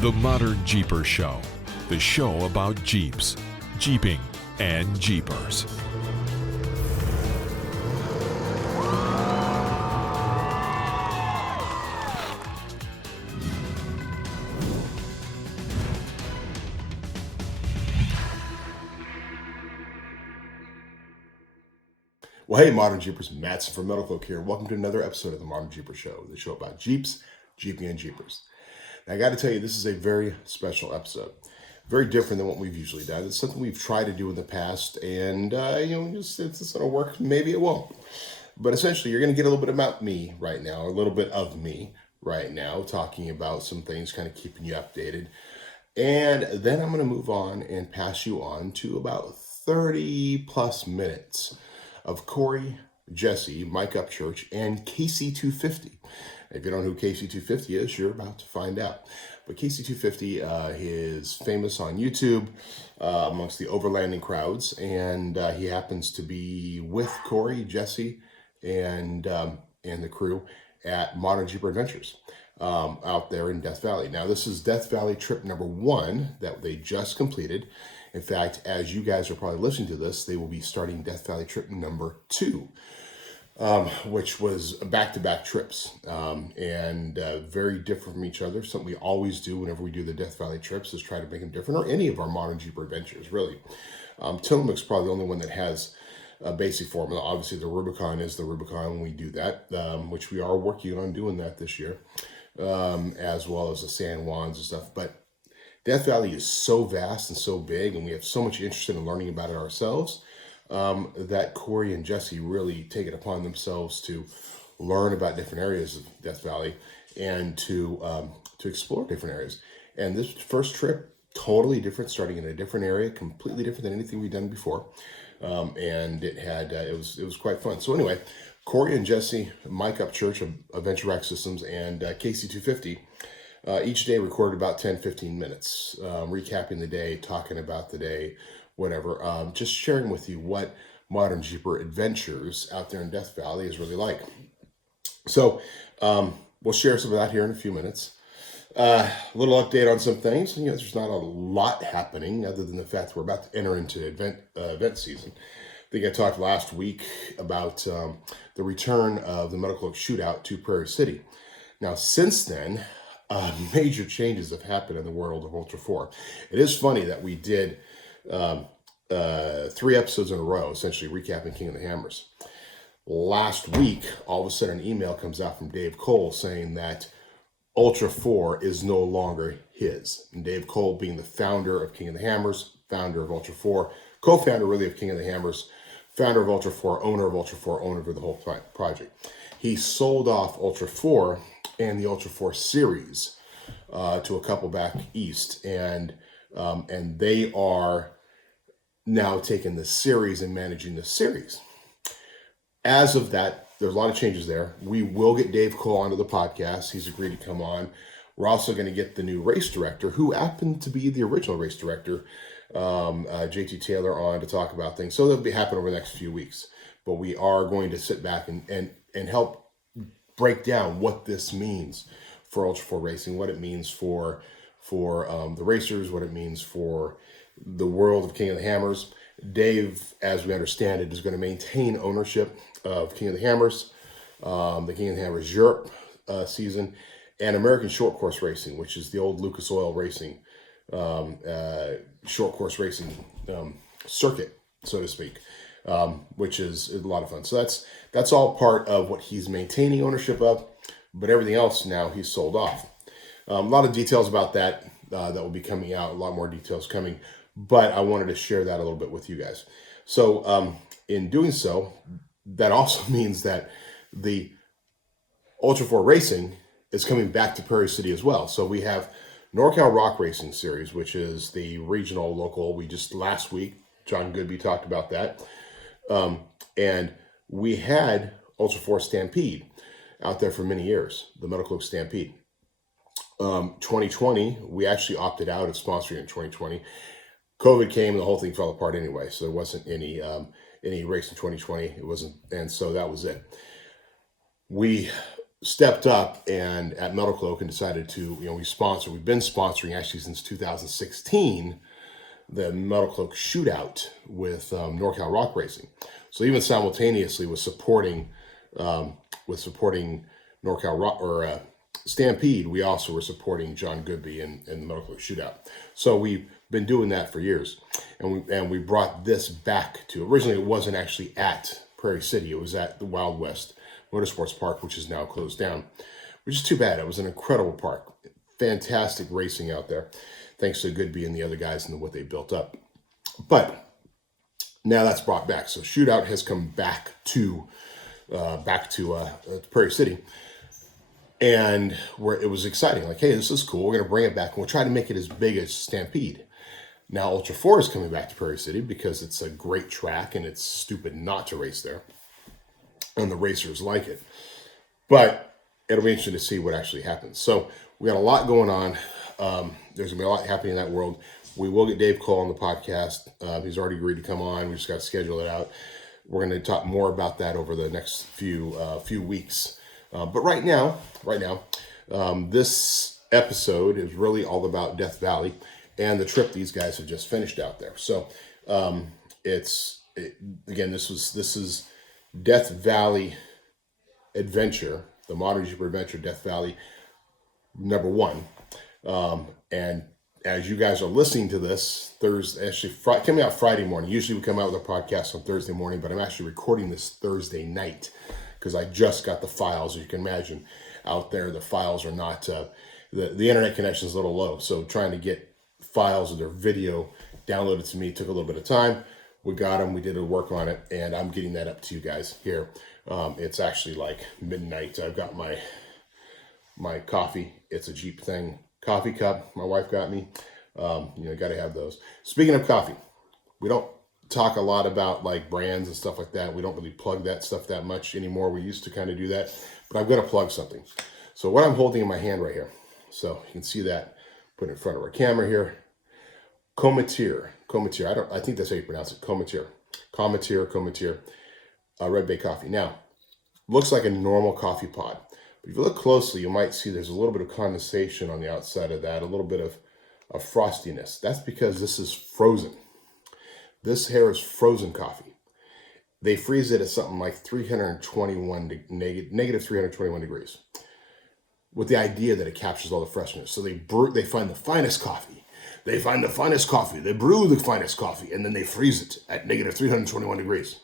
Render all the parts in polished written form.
The ModernJeeper Show, the show about Jeeps, Jeeping, and Jeepers. Well, hey, Modern Jeepers, Matson from Metalcloak here. Welcome to another episode of the ModernJeeper Show, the show about Jeeps, Jeeping, and Jeepers. Now, I got to tell you, this is a very special episode. Very different than what we've usually done. It's something we've tried to do in the past, and it's going to work. Maybe it won't. But essentially, you're going to get a little bit about me right now, a little bit of me right now, talking about some things, kind of keeping you updated. And then I'm going to move on and pass you on to about 30 plus minutes of Corey, Jessy, Mike Upchurch, and KC250. If you don't know who KC250 is, you're about to find out. But KC250 is famous on YouTube amongst the overlanding crowds, and he happens to be with Corey, Jessy, and the crew at ModernJeeper Adventurers out there in Death Valley. Now, this is Death Valley trip number 1 that they just completed. In fact, as you guys are probably listening to this, they will be starting Death Valley trip number 2, which was back-to-back trips and very different from each other. Something we always do whenever we do the Death Valley trips is try to make them different, or any of our ModernJeeper adventures, really. Tillamook's probably the only one that has a basic formula. Obviously, the Rubicon is the Rubicon when we do that, which we are working on doing that this year, as well as the San Juans and stuff. But Death Valley is so vast and so big, and we have so much interest in learning about it ourselves, that Corey and Jessy really take it upon themselves to learn about different areas of Death Valley and to explore different areas. And this first trip, totally different, starting in a different area, completely different than anything we've done before. And it was quite fun. So anyway, Corey and Jessy, Mike Upchurch of Adventure Rack Systems, and KC250. Each day recorded about 10-15 minutes, recapping the day, talking about the day, whatever, just sharing with you what ModernJeeper Adventures out there in Death Valley is really like. So we'll share some of that here in a few minutes. A little update on some things. There's not a lot happening other than the fact that we're about to enter into event season. I think I talked last week about the return of the Metalcloak shootout to Prairie City. Now, since then, major changes have happened in the world of Ultra4. It is funny that we did 3 episodes in a row, essentially recapping King of the Hammers. Last week, all of a sudden, an email comes out from Dave Cole saying that Ultra4 is no longer his. And Dave Cole being the founder of King of the Hammers, founder of Ultra4, co-founder really of King of the Hammers, founder of Ultra4, owner of the whole project. He sold off Ultra4 and the Ultra4 series to a couple back east, and they are now taking the series and managing the series. As of that, there's a lot of changes there. We will get Dave Cole onto the podcast. He's agreed to come on. We're also going to get the new race director, who happened to be the original race director, JT Taylor, on to talk about things. So that'll be happening over the next few weeks. But we are going to sit back and help break down what this means for Ultra4 Racing, what it means for the racers, what it means for the world of King of the Hammers. Dave, as we understand it, is going to maintain ownership of King of the Hammers, the King of the Hammers Europe season, and American Short Course Racing, which is the old Lucas Oil Racing short course racing circuit, so to speak. Which is a lot of fun. So that's all part of what he's maintaining ownership of, but everything else now he's sold off. A lot of details about that that will be coming out, a lot more details coming, but I wanted to share that a little bit with you guys. So in doing so, that also means that the Ultra4 Racing is coming back to Prairie City as well. So we have NorCal Rock Racing Series, which is the regional local. We just last week, John Goodby talked about that. And we had Ultra4 Stampede out there for many years, the Metalcloak Stampede. 2020, we actually opted out of sponsoring in 2020. COVID came and the whole thing fell apart anyway, so there wasn't any race in 2020. It wasn't, and so that was it. We stepped up and at Metalcloak and decided to, we've been sponsoring actually since 2016, the Metalcloak shootout with NorCal Rock Racing. So even simultaneously with supporting NorCal Rock or Stampede, we also were supporting John Goodby in the Metalcloak shootout. So we've been doing that for years, and we brought this back to, originally it wasn't actually at Prairie City, it was at the Wild West Motorsports Park, which is now closed down, which is too bad. It was an incredible park, fantastic racing out there, thanks to Goodby and the other guys and what they built up. But now that's brought back, so shootout has come back to Prairie City, and where it was exciting. Like, hey, this is cool. We're going to bring it back, and we'll try to make it as big as Stampede. Now Ultra4 is coming back to Prairie City because it's a great track, and it's stupid not to race there. And the racers like it, but it'll be interesting to see what actually happens. So we got a lot going on. There's gonna be a lot happening in that world. We will get Dave Cole on the podcast. He's already agreed to come on. We just got to schedule it out. We're going to talk more about that over the next few weeks. But right now, this episode is really all about Death Valley and the trip these guys have just finished out there. So this is Death Valley Adventure, the Modern Jeeper Adventure Death Valley #1. And as you guys are listening to this Thursday, actually coming out Friday morning. Usually we come out with a podcast on Thursday morning, but I'm actually recording this Thursday night because I just got the files. As you can imagine, out there the files are not the internet connection is a little low, so trying to get files of their video downloaded to me took a little bit of time. We got them, we did a work on it, and I'm getting that up to you guys here. It's actually like midnight. I've got my coffee. It's a Jeep thing. Coffee cup my wife got me. Got to have those. Speaking of coffee, we don't talk a lot about like brands and stuff like that. We don't really plug that stuff that much anymore. We used to kind of do that, but I'm going to plug something. So what I'm holding in my hand right here, so you can see that, put it in front of our camera here. Cometeer. I think that's how you pronounce it. Cometeer. Red Bay coffee. Now, looks like a normal coffee pod. But if you look closely, you might see there's a little bit of condensation on the outside of that, a little bit of frostiness. That's because this is frozen. This here is frozen coffee. They freeze it at something like negative 321 degrees, with the idea that it captures all the freshness. So they find the finest coffee. They brew the finest coffee, and then they freeze it at negative 321 degrees.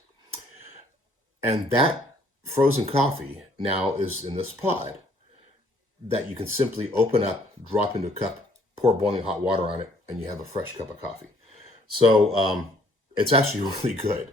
And that frozen coffee now is in this pod that you can simply open up, drop into a cup, pour boiling hot water on it, and you have a fresh cup of coffee. So it's actually really good.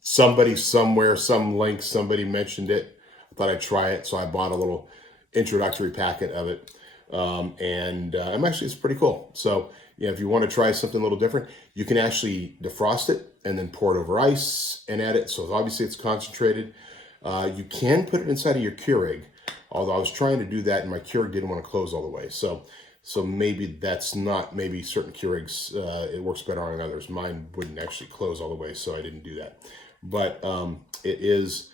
Somebody somewhere, some link, somebody mentioned it. I thought I'd try it, so I bought a little introductory packet of it. It's pretty cool. So, if you want to try something a little different, you can actually defrost it and then pour it over ice and add it. So obviously it's concentrated. You can put it inside of your Keurig, although I was trying to do that and my Keurig didn't want to close all the way. So maybe that's not, maybe certain Keurigs, it works better on others. Mine wouldn't actually close all the way, so I didn't do that. But it's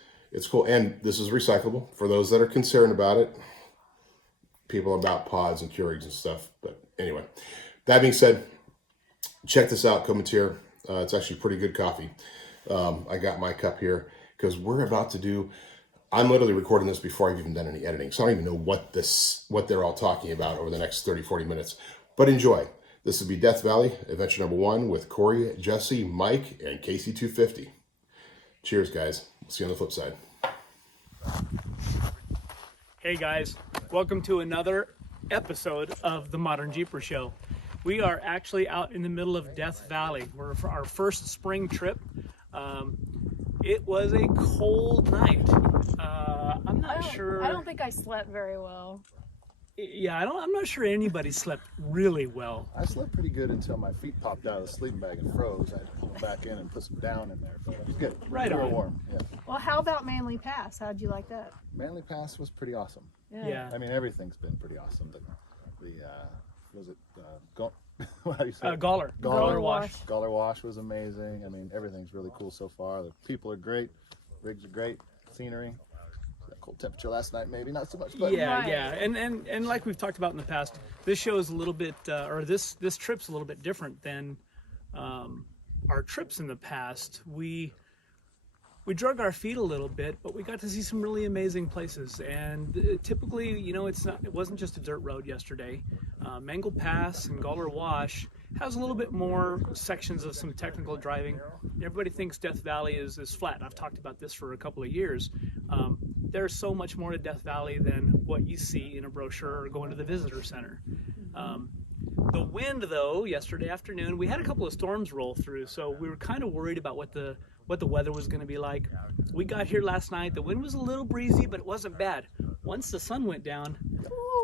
cool. And this is recyclable for those that are concerned about it. People about pods and Keurigs and stuff. But anyway, that being said, check this out, Cometeer. It's actually pretty good coffee. I got my cup here because I'm literally recording this before I've even done any editing. So I don't even know what they're all talking about over the next 30, 40 minutes. But enjoy. This will be Death Valley, Adventure #1 with Corey, Jessy, Mike, and KC250. Cheers, guys. We'll see you on the flip side. Hey guys, welcome to another episode of the Modern Jeeper Show. We are actually out in the middle of Death Valley. We're for our first spring trip. It was a cold night. I'm not sure. I don't think I slept very well. Yeah, I'm not sure anybody slept really well. I slept pretty good until my feet popped out of the sleeping bag and froze. I had to pull them back in and put some down in there, but it was good. Right on. Warm. Yeah. Well, how about Manly Pass? How'd you like that? Manly Pass was pretty awesome. Yeah. I mean, everything's been pretty awesome, but how do you say it? Gawler Wash. Gawler Wash was amazing. I mean, everything's really cool so far. The people are great. Rigs are great. Scenery. cold temperature last night, maybe not so much. But Yeah, Right. yeah, and like we've talked about in the past, this show is a little bit, or this trip's a little bit different than our trips in the past. We drug our feet a little bit, but we got to see some really amazing places. And typically, you know, it wasn't just a dirt road yesterday. Mangle Pass and Gawler Wash has a little bit more sections of some technical driving. Everybody thinks Death Valley is flat. I've talked about this for a couple of years. There's so much more to Death Valley than what you see in a brochure or going to the visitor center. The wind, though, yesterday afternoon, we had a couple of storms roll through, so we were kind of worried about what the weather was going to be like. We got here last night. The wind was a little breezy, but it wasn't bad. Once the sun went down,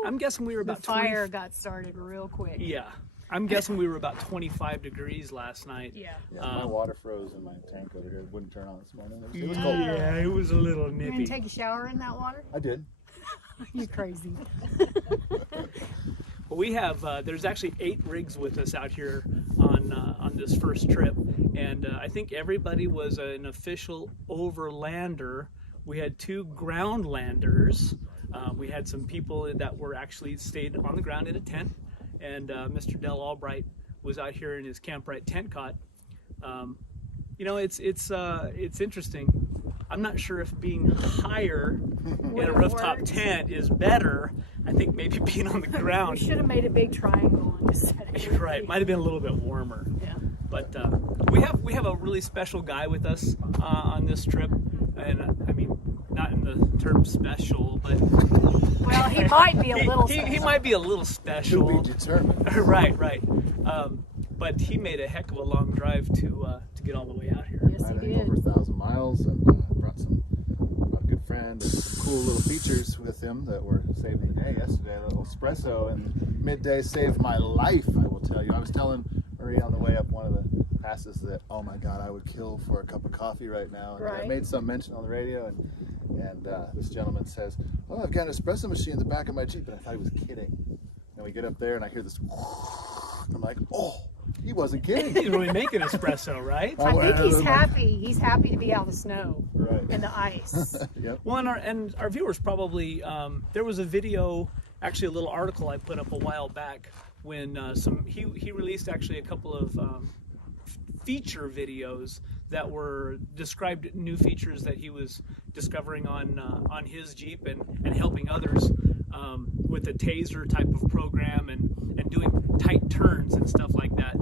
I'm guessing we were The about fire got started real quick. Yeah, I'm guessing we were about 25 degrees last night. Yeah. Yeah, my water froze in my tank over here. It wouldn't turn on this morning. It was cold. Yeah, it was a little You nippy. didn't take a shower in that water? I did. You're crazy. But we have there's actually 8 rigs with us out here on this first trip, and I think everybody was an official overlander. We had 2 groundlanders. We had some people that were actually stayed on the ground in a tent, and Mr. Del Albright was out here in his Camp-Right tent cot. You know, it's interesting. I'm not sure if being higher in a rooftop tent is better. I think maybe being on the We ground. should have made a big triangle and just set it. Right, might have been a little bit warmer. Yeah. But we have a really special guy with us on this trip, and I mean, not in the term special, but Well, he might be a little he special. might be a little To special. be determined. Right. But he made a heck of a long drive to get all the way out here. Yes, I he think over did. 1,000 miles, and brought a good friend and some cool little features with him that were saving the day yesterday. A little espresso and midday saved my life, I will tell you. I was telling Marie on the way up one of the passes that, oh my God, I would kill for a cup of coffee right now. And I Right. made some mention on the radio, and this gentleman says, oh, I've got an espresso machine in the back of my Jeep, and I thought he was kidding. And we get up there, and I hear this, I'm like, oh, he wasn't kidding. He's really making espresso, right? I think he's happy. He's happy to be out of the snow Right. and the ice. Yep. Well, and our viewers probably, there was a video, actually a little article I put up a while back when he released actually a couple of feature videos that were described new features that he was discovering on his Jeep and helping others with a taser type of program and doing tight turns and stuff like that.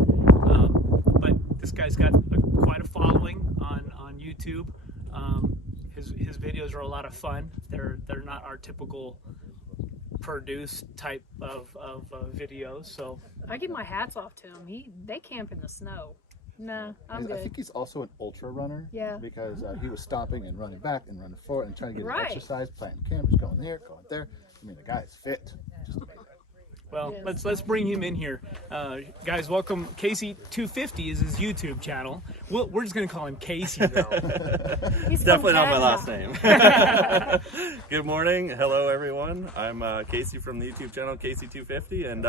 But this guy's got quite a following on YouTube. His videos are a lot of fun. They're not our typical produced type of videos. So I give my hats off to him. They camp in the snow. Nah, I'm I good. think he's also an ultra runner. Yeah. Because he was stopping and running back and running forward and trying to get Right. exercise, planting cameras, going here, going there. I mean, the guy is fit. Just amazing. well, Yes. let's bring him in here, guys. Welcome. Casey250 is his YouTube channel. We're just gonna call him Casey though. He's from Definitely not my Canada. last name. Good morning. Hello, everyone. I'm Casey from the YouTube channel Casey250, and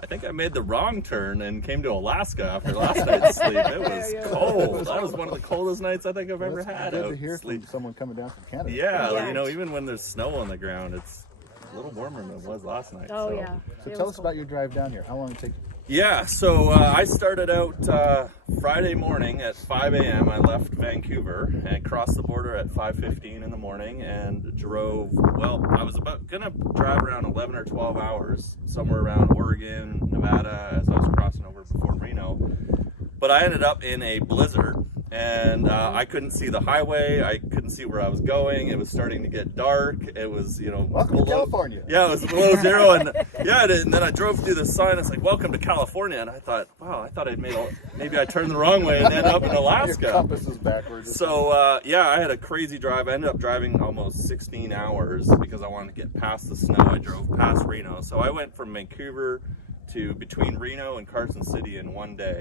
I think I made the wrong turn and came to Alaska after last night's sleep. It was cold. That was one of the coldest nights I think I've ever That's had. good out to hear sleep. from someone coming down from Canada. Yeah, Yeah. you know, even when there's snow on the ground, it's a little warmer than it was last night. Oh, so. yeah. So It tell was us about your drive down here. How long did it take you? Yeah, so I started out Friday morning at 5 a.m. I left Vancouver and crossed the border at 5:15 in the morning and drove, well, I was gonna drive around 11 or 12 hours, somewhere around Oregon, Nevada, as I was crossing over before Reno. But I ended up in a blizzard, and I couldn't see the highway, I couldn't see where I was going, it was starting to get dark, it was, you know, Welcome to California. Yeah, it was below zero, and and then I drove through the sign. It's like, "Welcome to California," and I thought, "Wow, I thought maybe I turned the wrong way and ended up in Your Alaska." compass is backwards. So I had a crazy drive. I ended up driving almost 16 hours because I wanted to get past the snow. I drove past Reno, so I went from Vancouver to between Reno and Carson City in one day,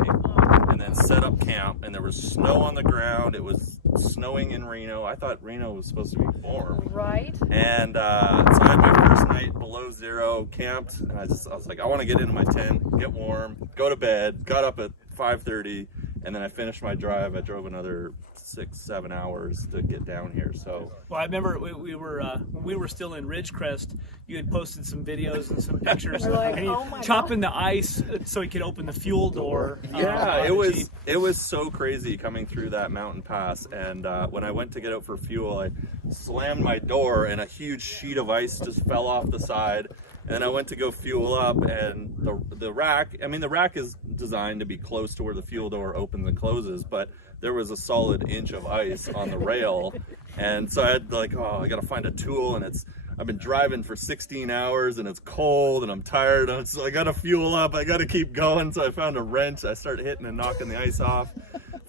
and then set up camp. And there was snow on the ground. It was snowing in Reno. I thought Reno was supposed to be warm. Right? And so I had my first night below zero, camped, and I was like, I want to get into my tent, get warm, go to bed. Got up at 5:30 and then I finished my drive. I drove another 6-7 hours to get down here. So, well, I remember we were when we were still in Ridgecrest. You had posted some videos and some pictures, and you chopping the ice so he could open the fuel door. Yeah, it was so crazy coming through that mountain pass. And when I went to get out for fuel, I slammed my door, and a huge sheet of ice just fell off the side. And I went to go fuel up, and the rack, I mean, the rack is designed to be close to where the fuel door opens and closes, but there was a solid inch of ice on the rail. And so I had I got to find a tool, and I've been driving for 16 hours, and it's cold, and I'm tired, and so I got to fuel up, I got to keep going. So I found a wrench, I started hitting and knocking the ice off,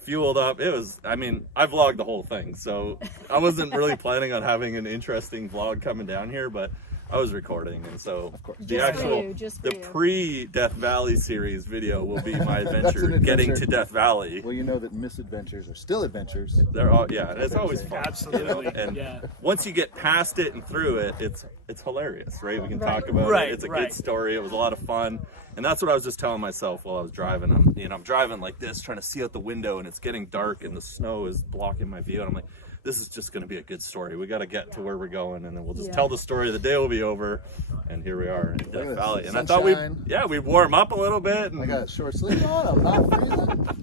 fueled up. I vlogged the whole thing, so I wasn't really planning on having an interesting vlog coming down here, but I was recording, and so the pre-Death Valley series video will be my adventure getting to Death Valley. Well, you know that misadventures are still adventures. They're all, yeah, and it's always fun. Absolutely, you know? And once you get past it and through it, it's hilarious, right? We can talk about it. It's a good story. It was a lot of fun, and that's what I was just telling myself while I was driving. I'm driving like this, trying to see out the window, and it's getting dark, and the snow is blocking my view, and I'm like, this is just going to be a good story. We got to get to where we're going, and then we'll just tell the story. The day will be over, and here we are in Death Valley. And sunshine. I thought we'd warm up a little bit. And I got short sleeve on. I'm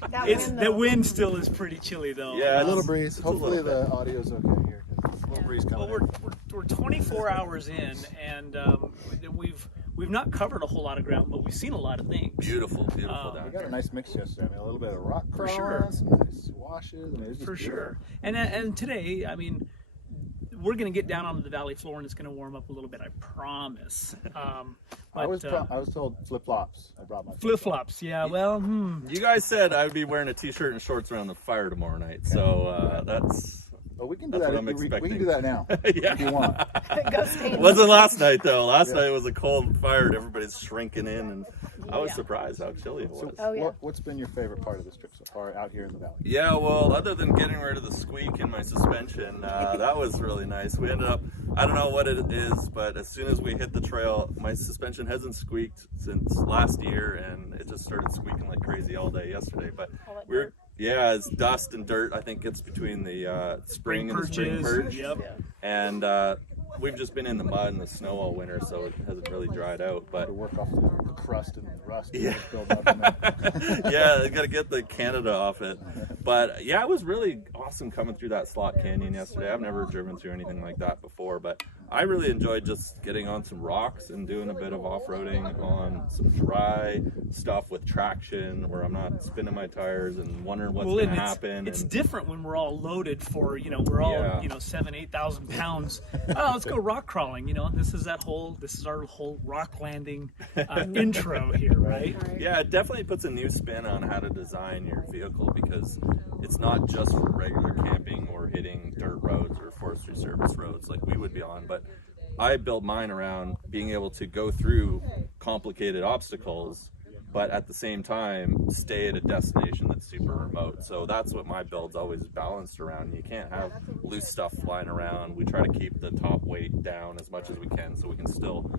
not freezing. The wind still is pretty chilly though. Yeah, a little breeze. Hopefully the audio's okay here. A little breeze coming. Well, we're 24 hours in, and we've not covered a whole lot of ground, but we've seen a lot of things. Beautiful down We got a nice mix yesterday. I mean, a little bit of rock crawl, some nice washes. I mean, it's just for sure. And today, I mean, we're going to get down onto the valley floor, and it's going to warm up a little bit. I promise. I was told flip flops. I brought my flip flops. Yeah. Well, You guys said I would be wearing a t-shirt and shorts around the fire tomorrow night, so that's. Oh, we can do that. We can do that now. Yeah. If you want. It wasn't last night though. Last night it was a cold fire and everybody's shrinking in, and I was surprised how chilly it was. So what's been your favorite part of this trip so far out here in the valley? Yeah, well, other than getting rid of the squeak in my suspension, that was really nice. We ended up, I don't know what it is, but as soon as we hit the trail, my suspension hasn't squeaked since last year, and it just started squeaking like crazy all day yesterday. But it's dust and dirt. I think it's between the spring and the spring purge. Yep. And we've just been in the mud and the snow all winter, so it hasn't really dried out. But to work off the crust and the rust. Yeah, I got to get the Canada off it. But yeah, it was really awesome coming through that slot canyon yesterday. I've never driven through anything like that before, but I really enjoyed just getting on some rocks and doing a bit of off-roading on some dry stuff with traction, where I'm not spinning my tires and wondering what's going to happen. It's different when we're all loaded for, we're all 7,000-8,000 pounds. Oh, let's go rock crawling. This is our whole rock landing intro here, right? Yeah, it definitely puts a new spin on how to design your vehicle, because it's not just for regular camping or hitting dirt roads or forestry service roads like we would be on, but I built mine around being able to go through complicated obstacles, but at the same time stay at a destination that's super remote. So that's what my build's always balanced around. You can't have loose stuff flying around. We try to keep the top weight down as much as we can, so we can still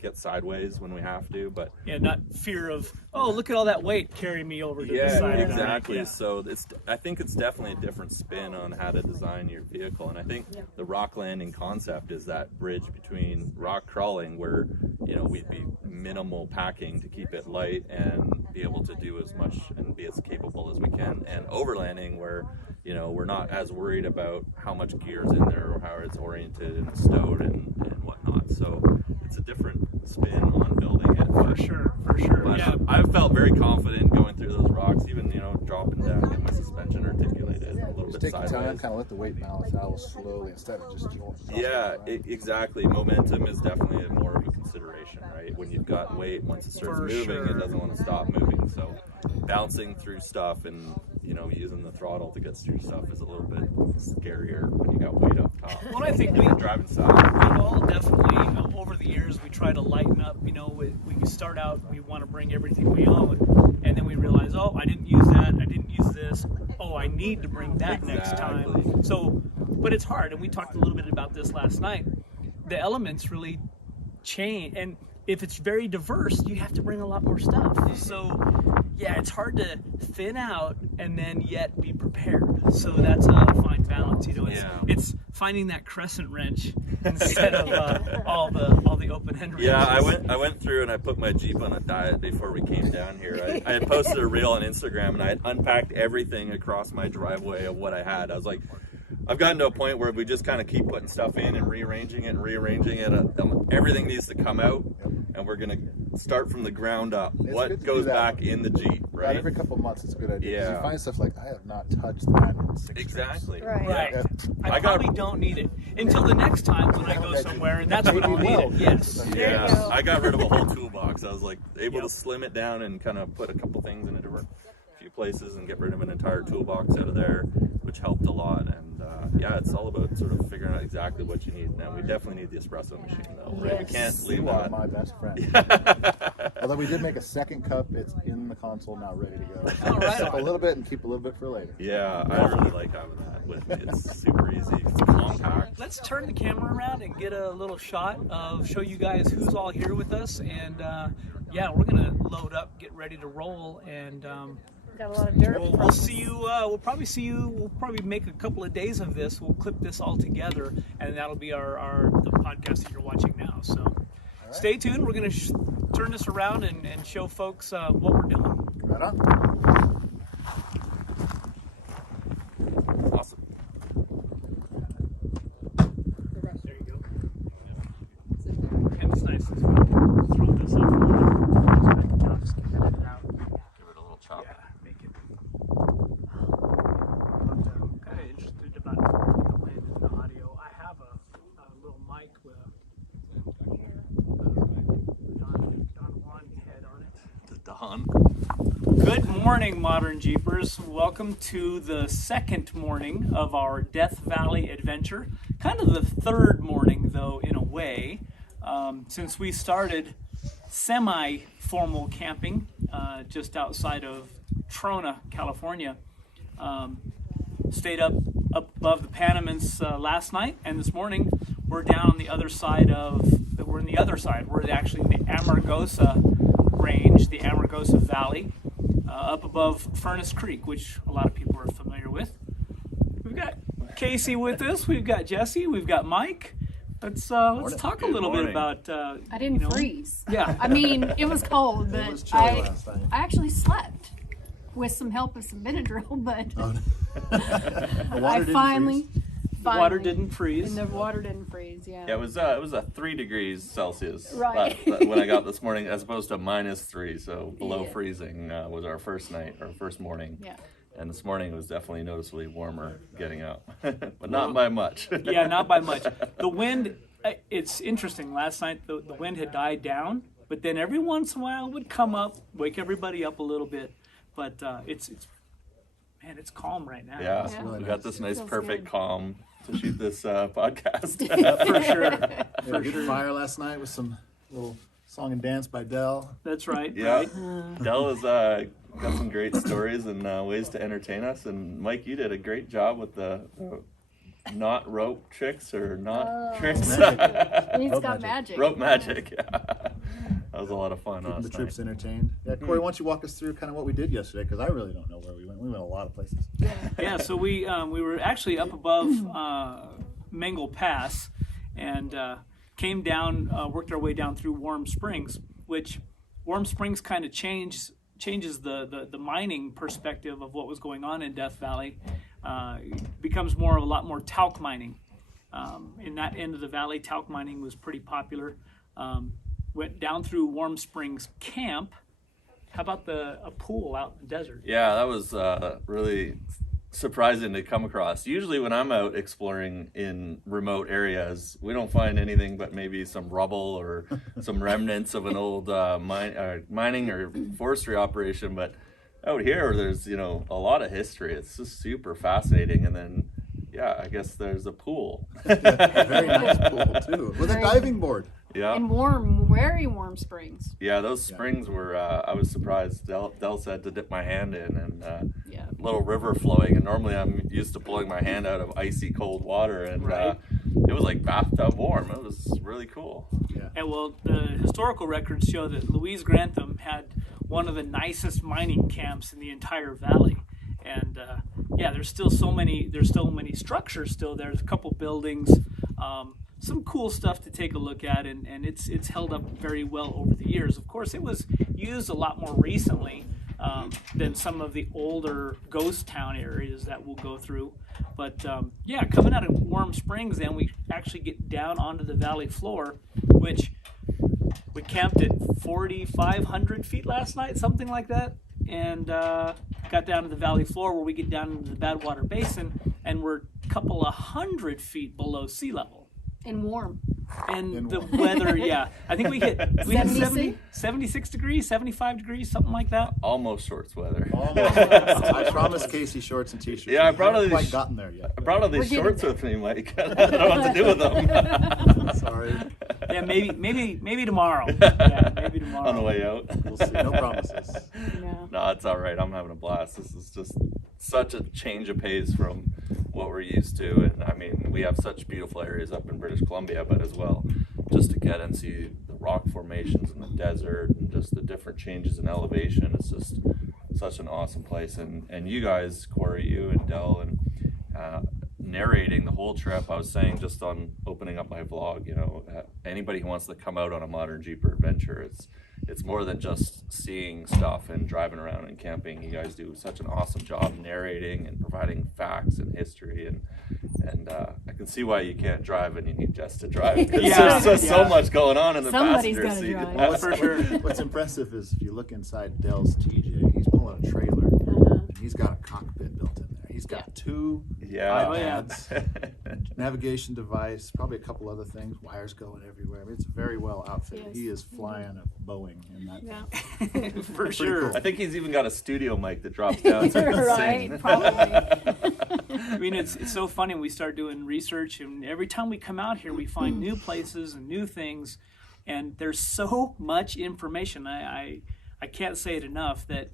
get sideways when we have to, but not fear of, oh, look at all that weight carry me over to the side. Exactly. Yeah. So I think it's definitely a different spin on how to design your vehicle, and I think the rock landing concept is that bridge between rock crawling, where we'd be minimal packing to keep it light and be able to do as much and be as capable as we can, and overlanding, where we're not as worried about how much gear's in there or how it's oriented and stowed and whatnot. So it's a different spin on building it. For sure. Yeah. I've felt very confident going through those rocks, even dropping down, getting my suspension articulated a little bit take sideways. Your time, kind of let the weight balance out slowly instead of just exactly. Momentum is definitely more of a consideration, right? When you've got weight, once it starts moving, it doesn't want to stop moving. So bouncing through stuff and using the throttle to get through stuff is a little bit scarier when you got weight up top. Well, I think we're driving south. All definitely over the years we try to lighten up. We start out, we want to bring everything we own, and then we realize, oh, I didn't use that, I didn't use this. Oh, I need to bring that next time. So, but it's hard, and we talked a little bit about this last night. The elements really change, and if it's very diverse, you have to bring a lot more stuff. So yeah, it's hard to thin out and then yet be prepared. So that's a fine balance, you know. It's finding that crescent wrench instead of all the open end wrenches. Yeah, I went through and I put my Jeep on a diet before we came down here. I had posted a reel on Instagram and I had unpacked everything across my driveway of what I had. I was like, I've gotten to a point where we just kind of keep putting stuff in and rearranging it. Everything needs to come out, and we're gonna start from the ground up. What goes back in the Jeep, right? Right, every couple of months, it's a good idea. Yeah. You find stuff like, I have not touched that in 6 Exactly. years. Right. Right. I probably don't need it until the next time when I go somewhere, and that's when I'll need it. Yes. There you go. I got rid of a whole toolbox. I was like able to slim it down and kind of put a couple things in a different few places and get rid of an entire toolbox out of there, which helped a lot. And yeah, it's all about sort of figuring out exactly what you need. And we definitely need the espresso machine, though. Right? We can't leave You are that. my best friend. Although we did make a second cup, it's in the console now, ready to go. Oh, right Sip a on. little bit and keep a little bit for later. Yeah, I really like having that with me. It's super easy. It's compact. Let's turn the camera around and get a little shot of show you guys who's all here with us. And yeah, we're gonna load up, get ready to roll, and Got a lot of dirt. we'll see you. We'll probably see you. We'll probably make a couple of days of this. We'll clip this all together, and that'll be the podcast that you're watching now. So stay tuned. We're gonna turn this around and show folks what we're doing. Right on. Awesome. There you go. And it's nice to throw this up. Just get it out. Give it a little chop. Yeah, make it. I'm kind of interested about the wind and the audio. I have a little mic with a Don Juan head on it. The Don. Good morning, Modern Jeepers. Welcome to the second morning of our Death Valley adventure. Kind of the third morning, though, in a way, since we started semi-formal camping just outside of Trona, California. Stayed up above the Panamints last night, and this morning we're down on the other side we're actually in the Amargosa range, the Amargosa Valley, up above Furnace Creek, which a lot of people are familiar with. We've got Casey with us, we've got Jessy, we've got Mike. Let's talk a little bit about. I didn't freeze. Yeah. I mean, it was cold, but It was chilly last night. I actually slept with some help of some Benadryl, but The water I didn't finally, freeze. The water didn't freeze. And the water didn't freeze. Yeah. Yeah, it was a 3 degrees Celsius Right. when I got this morning, as opposed to -3, so below Yeah. freezing was our first morning. Yeah. And this morning it was definitely noticeably warmer getting up, but not by much. Yeah, not by much. The wind, it's interesting. Last night the wind had died down, but then every once in a while it would come up, wake everybody up a little bit. But it's calm right now. Yeah, Yeah. we got this nice Feels perfect good. calm to shoot this podcast. For sure. We had a good fire last night with some little song and dance by Dell. That's right. Yeah, Right? Dell has got some great stories and ways to entertain us. And Mike, you did a great job with the not rope tricks or not tricks. And he's Rope got magic. magic. Rope magic. Yeah. That was a lot of fun. Keeping the last troops night. entertained. Yeah, Corey, why don't you walk us through kind of what we did yesterday? Because I really don't know where we went. We went a lot of places. Yeah. So we were actually up above Mangle Pass, and came down, worked our way down through Warm Springs, which Warm Springs kind of changes the mining perspective of what was going on in Death Valley. Becomes a lot more talc mining. In that end of the valley, talc mining was pretty popular. Went down through Warm Springs Camp. How about a pool out in the desert? Yeah, that was really surprising to come across. Usually when I'm out exploring in remote areas, we don't find anything but maybe some rubble or some remnants of an old mining or forestry operation. But out here, there's a lot of history. It's just super fascinating. And then, yeah, I guess there's a pool. Very nice pool, too. With a diving board. Yeah. And warm, very warm springs. Yeah, those springs were, I was surprised. Del said to dip my hand in, and Yeah. little river flowing. And normally I'm used to pulling my hand out of icy cold water. And Right. it was like bathtub warm. It was really cool. Yeah. And well, the historical records show that Louise Grantham had one of the nicest mining camps in the entire valley. And yeah, there's still so many structures still there. There's a couple buildings, some cool stuff to take a look at, and it's held up very well over the years. Of course, it was used a lot more recently than some of the older ghost town areas that we'll go through. But yeah, coming out of Warm Springs, then we actually get down onto the valley floor, which we camped at 4,500 feet last night, something like that, and got down to the valley floor where we get down into the Badwater Basin, and we're a couple of 100 feet below sea level. And warm. And the weather, yeah. I think we hit 76 degrees, 75 degrees, something like that. Almost shorts weather. Almost. I promised Casey shorts and t-shirts. Yeah, I brought all haven't these. quite gotten there yet. I brought all these shorts with me, Mike. I don't know what to do with them. Sorry. Yeah, maybe tomorrow. Yeah, maybe tomorrow. On the way out. We'll see. No promises. No. No, it's all right. I'm having a blast. This is just such a change of pace from what we're used to. And I mean, we have such beautiful areas up in British Columbia, but as well, just to get and see the rock formations in the desert and just the different changes in elevation. It's just such an awesome place. And you guys, Corey, you and Del, and narrating the whole trip. I was saying just on opening up my vlog, you know, anybody who wants to come out on a Modern Jeeper adventure, it's more than just seeing stuff and driving around and camping. You guys do such an awesome job narrating and providing facts and history, and I can see why you can't drive and you need Jess to drive. Yeah. There's so much going on in the Somebody's passenger gotta seat. drive. Well, For sure. What's impressive is if you look inside Dell's TJ, he's pulling a trailer, and he's got a cockpit built in there. He's got two Yeah. iPads, navigation device, probably a couple other things, wires going everywhere. I mean, it's very well outfitted. Yes. He is flying a Boeing in that. Yeah. For sure. cool. I think he's even got a studio mic that drops down so he can Right, sing. probably. I mean, it's so funny. We start doing research, and every time we come out here, we find new places and new things, and there's so much information. I can't say it enough that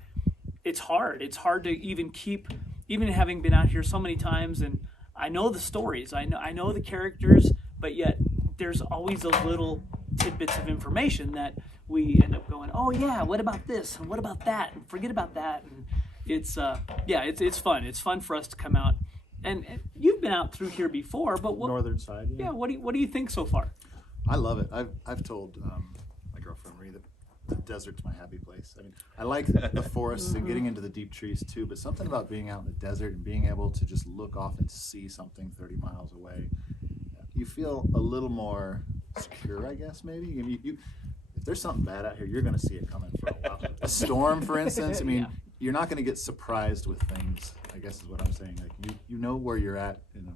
it's hard. It's hard to even keep, even having been out here so many times, and I know the stories, I know the characters, but yet there's always a little tidbits of information that we end up going, oh yeah, what about this and what about that, and forget about that. And it's yeah, it's fun. It's fun for us to come out, and you've been out through here before, but what, Northern side. yeah, what do you think so far? I love it. I've told my girlfriend Marie that the desert's my happy place. I mean, I like the forests and getting into the deep trees too, but something about being out in the desert and being able to just look off and see something 30 miles away, you feel a little more secure, I guess, maybe. You if there's something bad out here, you're going to see it coming for a while. A storm, for instance, I mean, you're not going to get surprised with things, I guess is what I'm saying. Like, you know where you're at in a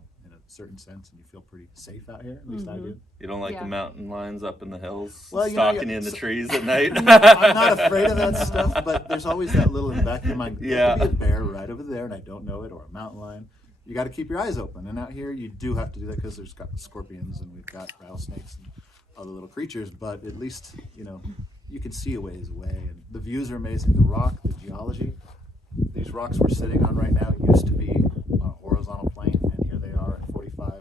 certain sense, and you feel pretty safe out here. At least I do. You don't like the mountain lions up in the hills, Well, you know, stalking you in the trees at night? I'm not afraid of that stuff, but there's always that little in the back of your mind. There could be a bear right over there, and I don't know it, or a mountain lion. You got to keep your eyes open, and out here you do have to do that because there's got scorpions and we've got rattlesnakes and other little creatures. But at least you can see a ways away, and the views are amazing. The rock, the geology. These rocks we're sitting on right now used to be on a horizontal plane, and here they are at 45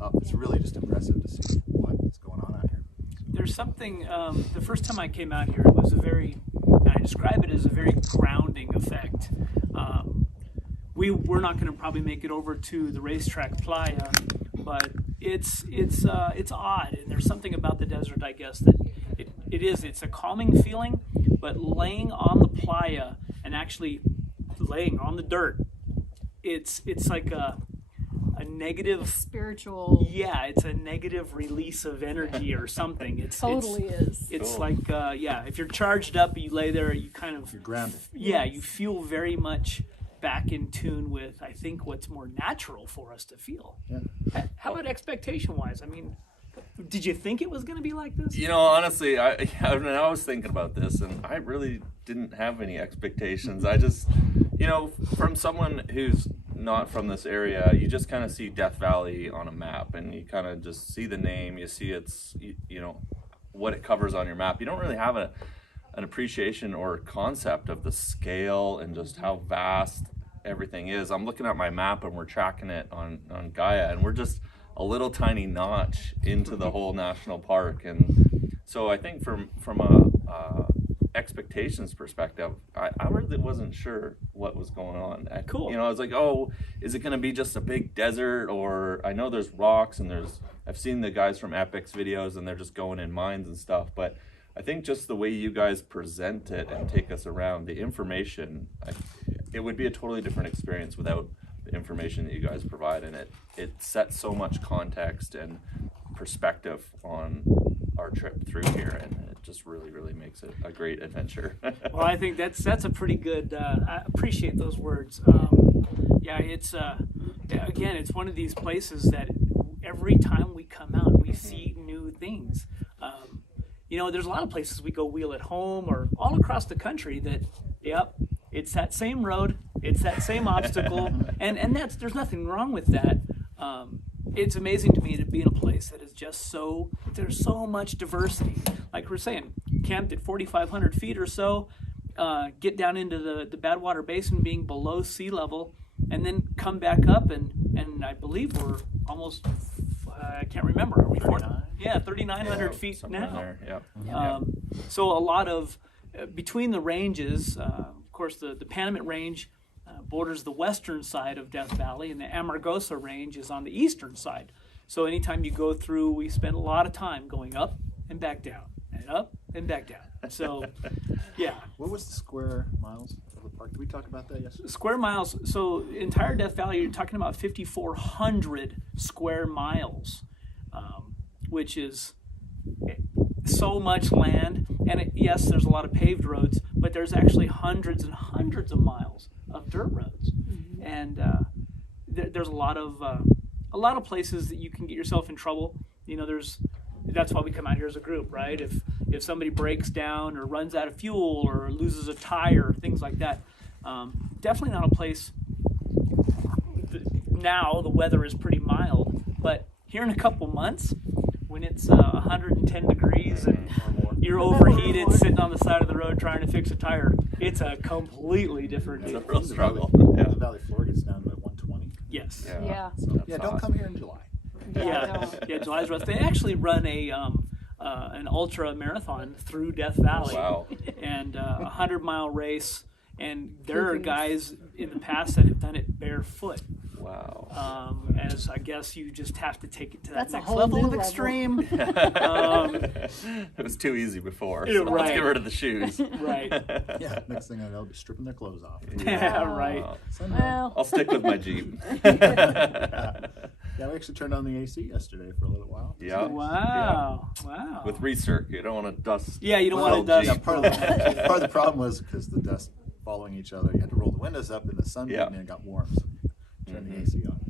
up. It's really just impressive to see what's going on out here. There's something, the first time I came out here, it was I describe it as a very grounding effect. We're not going to probably make it over to the racetrack playa, but it's odd, and there's something about the desert, I guess, that it's a calming feeling, but laying on the playa and actually laying on the dirt, it's like a negative Spiritual. yeah, it's a negative release of energy or something. It's Cool. like if you're charged up, you lay there, you kind of You're grounded. yeah, you feel very much back in tune with, I think, what's more natural for us to feel. Yeah. How about expectation wise? I mean, did you think it was going to be like this? You know, honestly, I was thinking about this, and I really didn't have any expectations. I just, from someone who's not from this area, you just kind of see Death Valley on a map, and you kind of just see the name, you see it's, what it covers on your map. You don't really have an appreciation or concept of the scale and just how vast everything is. I'm looking at my map, and we're tracking it on Gaia, and we're just a little tiny notch into the whole national park. And so I think from a expectations perspective, I really wasn't sure what was going on. Cool. You know, I was like, oh, is it going to be just a big desert? Or I know there's rocks and I've seen the guys from Epic's videos and they're just going in mines and stuff. But I think just the way you guys present it and take us around, the information, it would be a totally different experience without the information that you guys provide. And it sets so much context and perspective on our trip through here, and it just really makes it a great adventure. Well, I think that's a pretty good. I appreciate those words. Yeah, it's again, it's one of these places that every time we come out, we see new things. You know, there's a lot of places we go wheel at home or all across the country that, yep, it's that same road, it's that same obstacle, and there's nothing wrong with that. It's amazing to me to be in a place that is just there's so much diversity. Like we're saying, camped at 4,500 feet or so, get down into the Badwater Basin being below sea level, and then come back up, and I believe we're almost, I can't remember, are we 39? Yeah, 3,900 feet now. There, yeah. So a lot of, between the ranges, of course the Panamint Range borders the western side of Death Valley, and the Amargosa Range is on the eastern side. So anytime you go through, we spend a lot of time going up and back down, and up and back down. So, yeah. What was the square miles of the park? Did we talk about that yesterday? Square miles, so entire Death Valley, you're talking about 5,400 square miles, which is so much land. And yes, there's a lot of paved roads, but there's actually hundreds and hundreds of miles of dirt roads. Mm-hmm. And there's a lot of places that you can get yourself in trouble. You know, that's why we come out here as a group, right? If somebody breaks down or runs out of fuel or loses a tire, things like that, definitely not a place. Now the weather is pretty mild, but here in a couple months, when it's 110 degrees and you're overheated sitting on the side of the road trying to fix a tire, it's a completely different It's a real struggle. The valley floor gets down to 120. Yes. Yeah. So, don't come here in July. Yeah, July's rough. They actually run an ultra marathon through Death Valley. Wow. And a 100-mile race, and there are guys in the past that have done it barefoot. Wow. As I guess you just have to take it to that That's a next whole level new of extreme. It was too easy before, so let's right. get rid of the shoes. Right. Yeah, next thing I know, they'll be stripping their clothes off. Yeah, right. Well, I'll stick with my Jeep. Yeah, we actually turned on the AC yesterday for a little while. Yeah. Wow. Yeah. Wow. With recirc, you don't want to dust. Yeah, you don't Well, want to dust. yeah, part of the problem was because the dust following each other, you had to roll the windows up in the sun, and it got warm, so turn the AC on.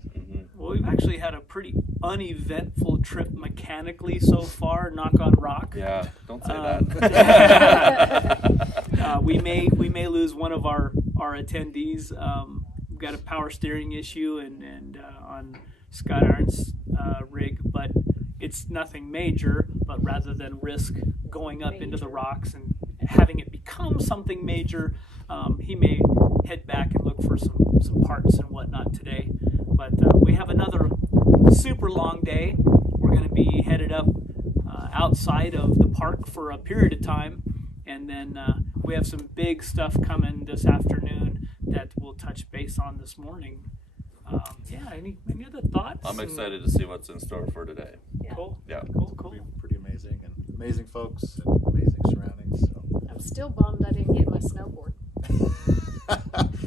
Well, we've actually had a pretty uneventful trip mechanically so far. Knock on rock. Yeah, don't say that. We may lose one of our attendees. We've got a power steering issue and on Scott Iron's rig, but it's nothing major. But rather than risk going up into the rocks and having it become something major, he may head back and look for some parts and whatnot today. But we have another super long day. We're going to be headed up outside of the park for a period of time, and then we have some big stuff coming this afternoon that we'll touch base on this morning. Any other thoughts? I'm excited to see what's in store for today. yeah. Cool. Yeah. Cool. It'll be pretty amazing, and amazing folks and amazing surroundings. So. I'm still bummed I didn't get my snowboard.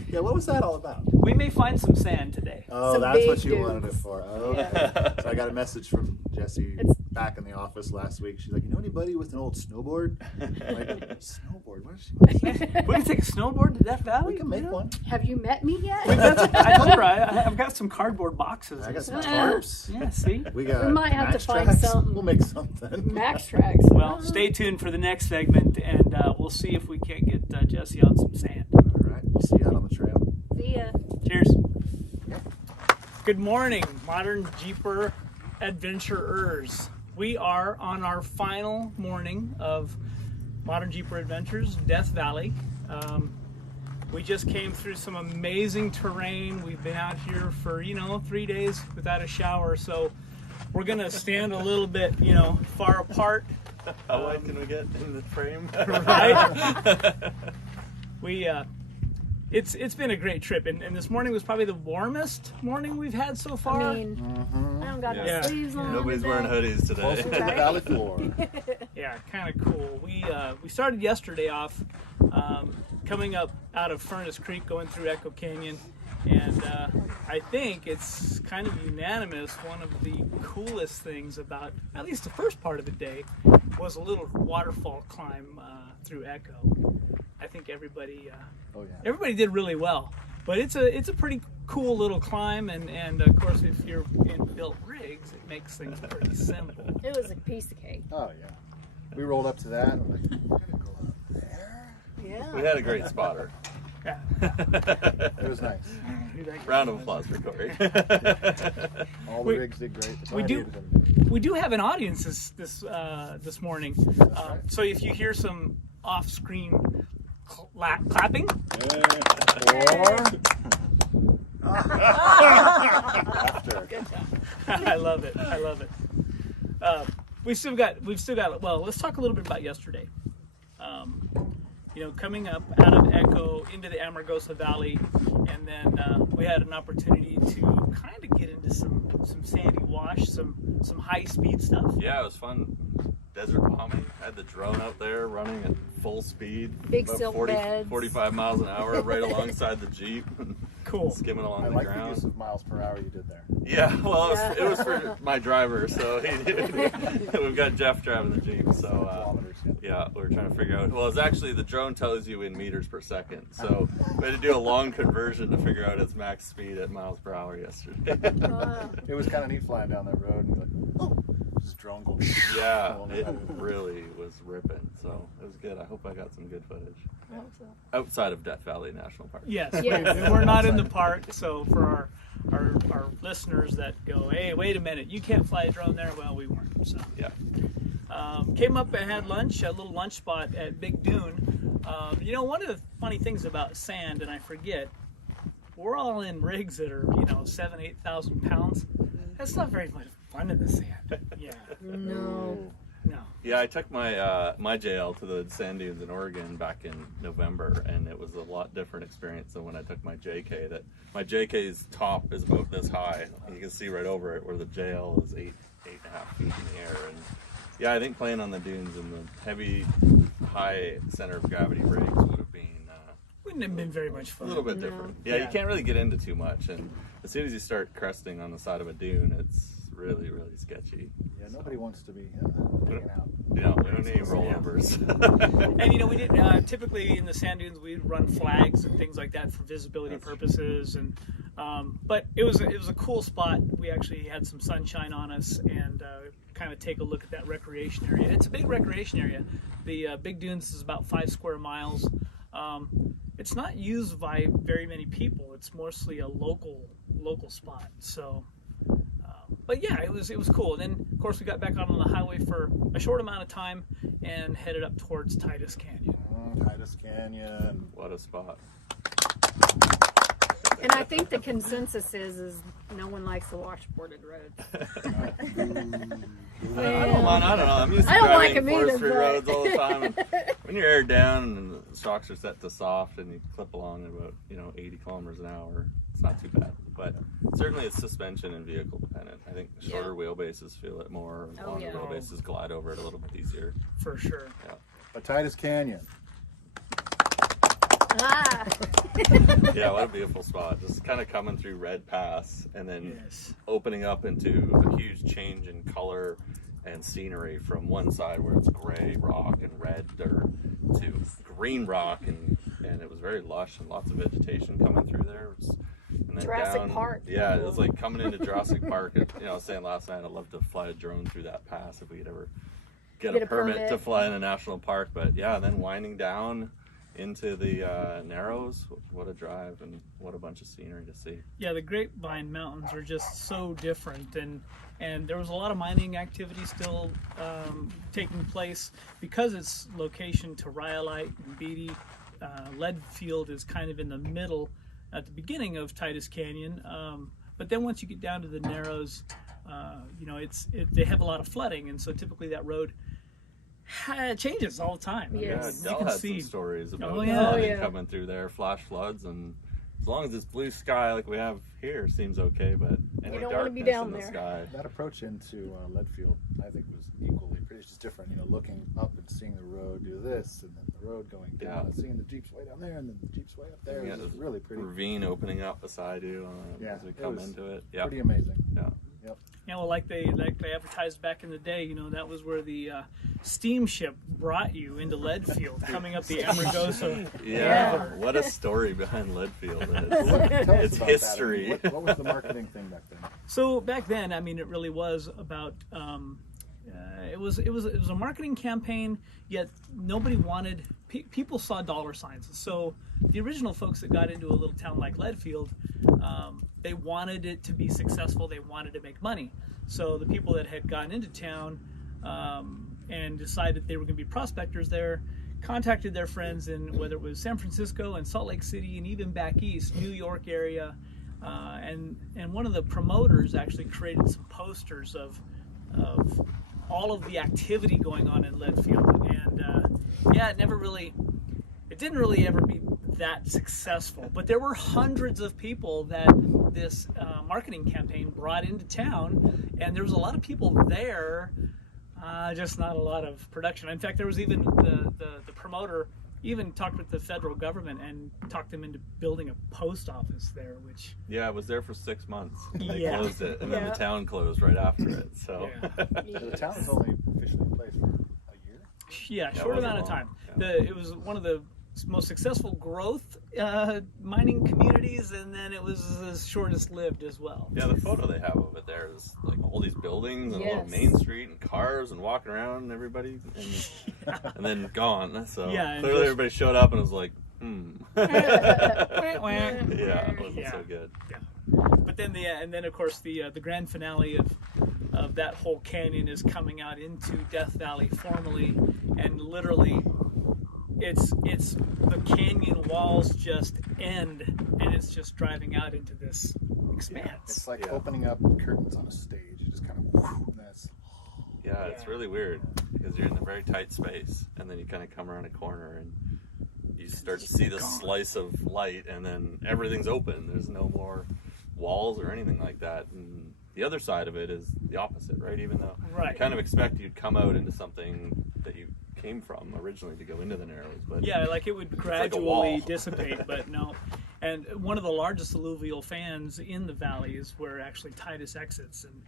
Yeah, what was that all about? We may find some sand today. Oh, Some that's what big you wanted it dudes. for. Okay. So I got a message from Jessy It's- back in the office last week. She's like, you know anybody with an old snowboard? I'm like, snowboard? What does she want to say? We can take a snowboard to Death Valley. We can make one. Have you met me yet? I told her I've got some cardboard boxes. I got some Uh, tarps. Yeah, see? We got We might have to Max find tracks. something. We'll make something. Max tracks. Well, stay tuned for the next segment, and we'll see if we can't get Jessy on some sand. All right, we'll see you out on the trail. See ya. Cheers. Good morning, ModernJeeper Adventurers. We are on our final morning of ModernJeeper Adventures, Death Valley. We just came through some amazing terrain. We've been out here for, 3 days without a shower, so We're gonna stand a little bit, far apart. How wide can we get in the frame? Right? It's been a great trip, and this morning was probably the warmest morning we've had so far. I mean, I don't got no sleeves on. Nobody's today. wearing hoodies today. Closer to the valley floor. Yeah, kind of cool. We started yesterday off coming up out of Furnace Creek, going through Echo Canyon, and I think it's kind of unanimous. One of the coolest things about at least the first part of the day was a little waterfall climb through Echo. I think everybody did really well, but it's a pretty cool little climb, and of course if you're in built rigs, it makes things pretty simple. It was a piece of cake. Oh yeah. We rolled up to that and we're like, we're gonna go up there. Yeah. We had a great spotter. Yeah. It was nice. Round of applause for Corey. All the rigs did great. The We do. Gladiators did. We do have an audience this morning, so if you hear some off-screen clapping, After. Good job. I love it. We've still got. Well, let's talk a little bit about yesterday. Coming up out of Echo into the Amargosa Valley, and then we had an opportunity to kind of get into some sandy wash, some high-speed stuff. Yeah, it was fun. Desert bombing. I had the drone out there running at full speed. Big about silk beds. 45 miles an hour right alongside the Jeep. Cool. Skimming along I the like the ground. use of miles per hour you did there. Yeah, well, it was for my driver, so we've got Jeff driving the Jeep, so Kilometers, yeah, we were trying to figure out, well, it's actually, the drone tells you in meters per second, so we had to do a long conversion to figure out its max speed at miles per hour yesterday. It was kind of neat flying down that road and you're like, oh, this drone going. Yeah, it really was ripping, so it was good. I hope I got some good footage. I hope so. Outside of Death Valley National Park. Yes, Yes. we're not in the park, so for our listeners that go, hey, wait a minute, you can't fly a drone there, well, we weren't. So Yeah. came up and had lunch, a little lunch spot at Big Dune. One of the funny things about sand, and I forget, we're all in rigs that are 7,000-8,000 pounds. That's not very much fun in the sand. Yeah, No. no. Yeah, I took my my JL to the sand dunes in Oregon back in November, and it was a lot different experience than when I took my JK. That my JK's top is about this high, and you can see right over it where the JL is 8.5 feet in the air. And yeah, I think playing on the dunes and the heavy, high center of gravity rigs would have been Wouldn't have been very much a fun. little bit No. different. Yeah, Yeah. you can't really get into too much, and as soon as you start cresting on the side of a dune, it's really, really sketchy. Yeah, nobody wants to be hanging out. We don't need rollovers. And we did typically in the sand dunes we run flags and things like that for visibility purposes, and but it was a cool spot. We actually had some sunshine on us and kind of take a look at that recreation area. It's a big recreation area. The Big Dunes is about 5 square miles. It's not used by very many people. It's mostly a local spot. So. But yeah, it was cool. And then, of course, we got back out on the highway for a short amount of time and headed up towards Titus Canyon. Titus Canyon. What a spot. And I think the consensus is no one likes the washboarded roads. I don't know. I'm used to I don't like driving 'em either, forestry but- roads all the time. And when you're aired down and the shocks are set to soft and you clip along at about 80 kilometers an hour, it's not too bad. But certainly it's suspension and vehicle dependent. I think shorter wheelbases feel it more. Oh, Longer yeah. wheelbases glide over it a little bit easier. For sure. Yeah. But Titus Canyon. Ah. Yeah, what a beautiful spot. Just kind of coming through Red Pass and then Yes. opening up into a huge change in color and scenery from one side where it's gray rock and red dirt to green rock, and it was very lush and lots of vegetation coming through there. And then Jurassic Park. Yeah, it was like coming into Jurassic Park. I was saying last night I'd love to fly a drone through that pass if we could ever get a permit to fly in a national park. But yeah, then winding down into the Narrows, what a drive and what a bunch of scenery to see. Yeah, the Grapevine Mountains are just so different, and there was a lot of mining activity still taking place because its location to rhyolite and beatty. Leadfield is kind of in the middle at the beginning of Titus Canyon, but then once you get down to the Narrows, you know, they have a lot of flooding, and so typically that road changes all the time. Yes. Yeah, You Del can had see. some stories about yeah. flooding coming through there, flash floods, and as long as it's blue sky like we have here, seems okay. But any You don't wanna darkness be down in the there. sky, That approach into Leadfield, I think, was equally pretty. It's just different, you know, looking up and seeing the road do this, and then the road going down, and seeing the Jeeps way down there, and then the Jeeps way up there. Yeah, It's there's really pretty. ravine opening up beside you Yeah, as we it come was into it. Yeah, Pretty amazing. yeah. Yep. Yeah, well, like they advertised back in the day, you know, that was where the steamship brought you into Leadfield, coming up the Amargosa. Yeah, what a story behind Leadfield. Tell us It's about history. That. I mean, what was the marketing thing back then? So back then, I mean, it really was about. It was a marketing campaign. Yet nobody wanted. People saw dollar signs. So the original folks that got into a little town like Leadfield, they wanted it to be successful. They wanted to make money. So the people that had gotten into town and decided they were going to be prospectors there, contacted their friends in whether it was San Francisco and Salt Lake City and even back east, New York area, and one of the promoters actually created some posters of all of the activity going on in Leadfield, and yeah, it didn't really ever be that successful, but there were hundreds of people that this marketing campaign brought into town, and there was a lot of people there, just not a lot of production. In fact, there was even the promoter even talked with the federal government and talked them into building a post office there, which Yeah, I was there for 6 months. They Yeah. closed it, and then the town closed right after it. So yeah. So the town was only officially in place for a year. Yeah, it short wasn't amount of long. time. Yeah. It was one of the most successful growth mining communities, and then it was the shortest lived as well. Yeah, the photo they have of it there is like all these buildings and a little Yes. main street and cars and walking around and everybody and then gone. So Yeah, and clearly just- everybody showed up and was like, Wah, wah. yeah, it wasn't Yeah. so good. But then and then of course the grand finale of that whole canyon is coming out into Death Valley formally, and literally it's the canyon walls just end, and it's just driving out into this expanse. It's like Yeah. opening up curtains on a stage. You just kind of, that's Yeah, it's really weird because you're in a very tight space and then you kind of come around a corner and you start to see this slice of light, and then everything's open. There's no more walls or anything like that. And the other side of it is the opposite, right? Even though Right. you kind of expect you'd come out into something that you came from originally to go into the Narrows, but Yeah, like it would like a gradually wall. dissipate, but no. And one of the largest alluvial fans in the valley is where actually Titus exits, and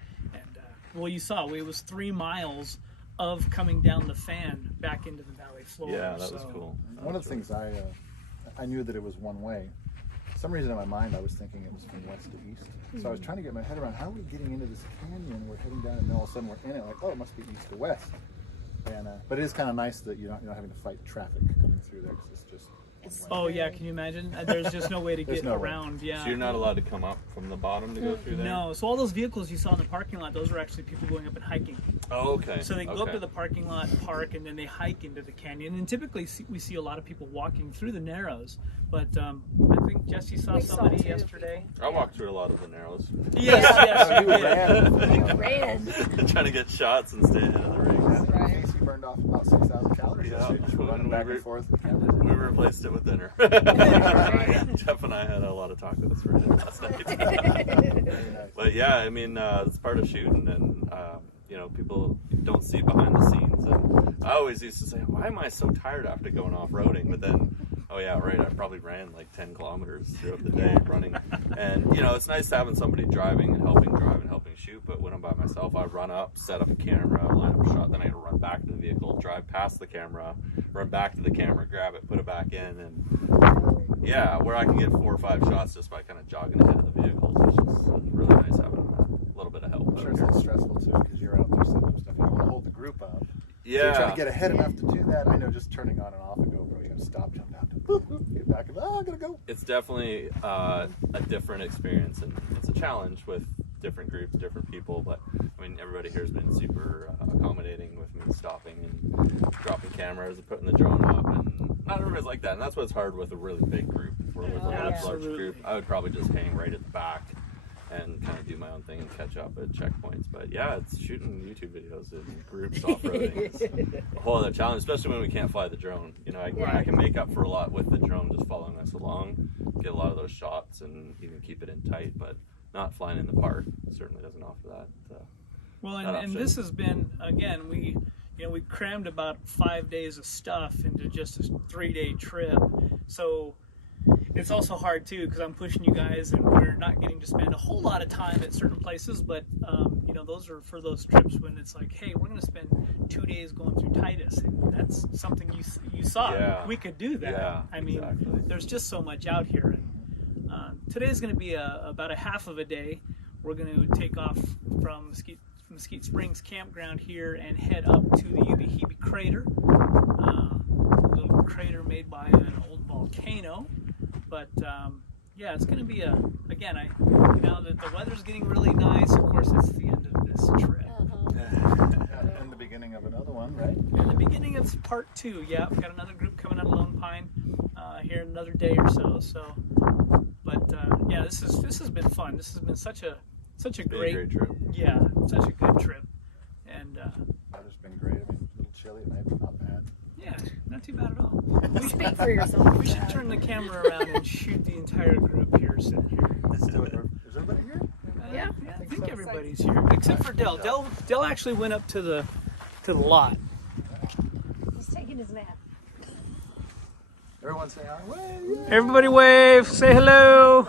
well, you saw it was 3 miles of coming down the fan back into the valley floor. yeah, that was so- cool. one of the things I knew that it was one way. For some reason in my mind I was thinking it was from west to east. So I was trying to get my head around how are we getting into this canyon? We're heading down, and then all of a sudden we're in it. Like, oh, it must be east to west. And but it is kind of nice that you're not having to fight traffic coming through there because it's just one way. Oh yeah, can you imagine? There's just no way to There's get no way. around. Yeah. So you're not allowed to come up from the bottom to go through there? No, so all those vehicles you saw in the parking lot, those were actually people going up and hiking. Oh, okay. So they go up Okay. to the parking lot, park, and then they hike into the canyon. And typically we see a lot of people walking through the Narrows. But I think Jessy saw We saw somebody 2 yesterday. I walked through a lot of the Narrows. Yes, yes, You you did. ran. Ran. Trying to get shots and stay ahead of the race. Right. Casey burned off about 6,000 calories. Yeah. yesterday, just running back and forth. We replaced it with dinner. Jeff and I had a lot of tacos for dinner last night. Very nice. But yeah, I mean, it's part of shooting, and you know, people don't see behind the scenes. And I always used to say, why am I so tired after going off-roading? But then, oh yeah, right, I probably ran like 10 kilometers throughout the day running. And you know, it's nice having somebody driving and helping drive and helping shoot, but when I'm by myself, I run up, set up a camera, line up a shot, then I gotta run back to the vehicle, drive past the camera, run back to the camera, grab it, put it back in, and yeah, where I can get 4 or 5 shots just by kind of jogging ahead of the vehicles, which is really nice having a little bit of help. I'm sure it's a little stressful too because you're out there setting up stuff. You want to hold the group up. So Yeah. you're trying to get ahead enough to do that. I know just turning on and off a GoPro, you gotta stop, jump down, boop, boop, get back, and I gotta go. It's definitely a different experience, and it's a challenge with different groups, different people, but I mean, everybody here has been super accommodating with me stopping and dropping cameras and putting the drone up, and not everybody's like that, and that's what's hard with a really big group. If we're with a large Absolutely. group, I would probably just hang right at the back and kind of do my own thing and catch up at checkpoints. But yeah, it's shooting YouTube videos in groups off-roading. It's a whole other challenge, especially when we can't fly the drone. You know, I can make up for a lot with the drone just following us along, get a lot of those shots and even keep it in tight, but not flying in the park certainly doesn't offer that. Well, and this has been, again, we crammed about 5 days of stuff into just a 3-day trip. So it's also hard too, because I'm pushing you guys and we're not getting to spend a whole lot of time at certain places, but those are for those trips when it's like, hey, we're going to spend 2 days going through Titus, and that's something you saw. Yeah. We could do that. Yeah, I mean, exactly. There's just so much out here. And today's going to be about a half of a day. We're going to take off from Mesquite Springs campground here and head up to the Ubehebe crater, a little crater made by an old volcano. But yeah, it's going to be now that the weather's getting really nice. Of course, it's the end of this trip. And the beginning of another one, right? And the beginning of part 2. Yeah, we've got another group coming out of Lone Pine here in another day or so. But yeah, this has been fun. This has been such a great trip. Yeah, such a good trip. And Weather's been great. I mean, a little chilly at night, but not bad. yeah, not too bad at all. Speak for yourself. We should turn the camera around and shoot the entire group here sitting here. Let's do it. Is everybody here? Yeah, I think everybody's here except for Dell. Dell actually went up to the lot. He's taking his nap. Everyone say hi. Wave. Everybody wave, say hello.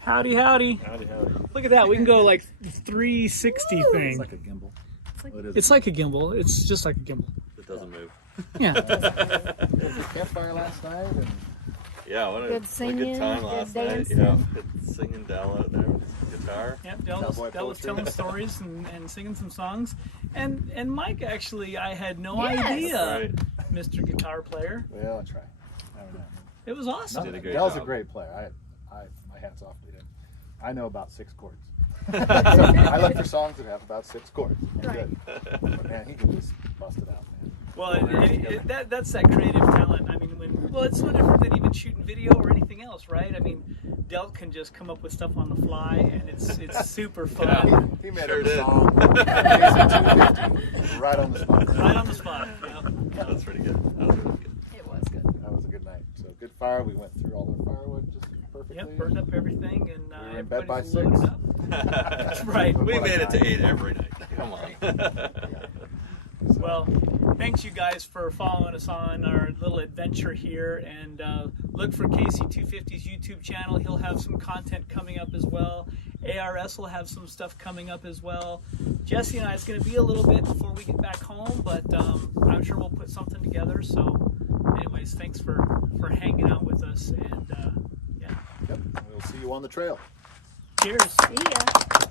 Howdy, howdy. Howdy, howdy. Look at that, we can go like 360 thing. It's like a gimbal. It's like a gimbal. It's just like a gimbal. It doesn't move. Yeah. Campfire last night. And Yeah, what a Good good singing, time good last night. dancing. Yeah, good singing Dell out there with his guitar. Yeah, Dell Cowboy was poetry. telling stories and singing some songs. And Mike, actually, I had no Yes. idea, Right. Mr. Guitar Player. well, I try. I don't know. It was awesome. Did a great Dell's a job. great player. My hat's off to him. I know about 6 chords. So I look for songs that have about 6 chords. I'm good. But man, he can just bust it out, man. Well, that's that creative talent. I mean, it's no different than even shooting video or anything else, right? I mean, Del can just come up with stuff on the fly, and it's super fun. He made Sure a did. song. Right on the spot. Right on the spot. Yeah. That was pretty good. That was really good. It was good. That was a good night. So good fire. We went through all the firewood just perfectly. Yep, burned up everything, and We were in bed by everybody's loaded 6. up. That's right. We made it to 8 every night. Come on. Well, thanks you guys for following us on our little adventure here, and look for KC250's YouTube channel. He'll have some content coming up as well. ARS will have some stuff coming up as well. Jesse and I, it's going to be a little bit before we get back home, but I'm sure we'll put something together. So anyways, thanks for hanging out with us, and yeah. Yep. We'll see you on the trail. Cheers. See ya.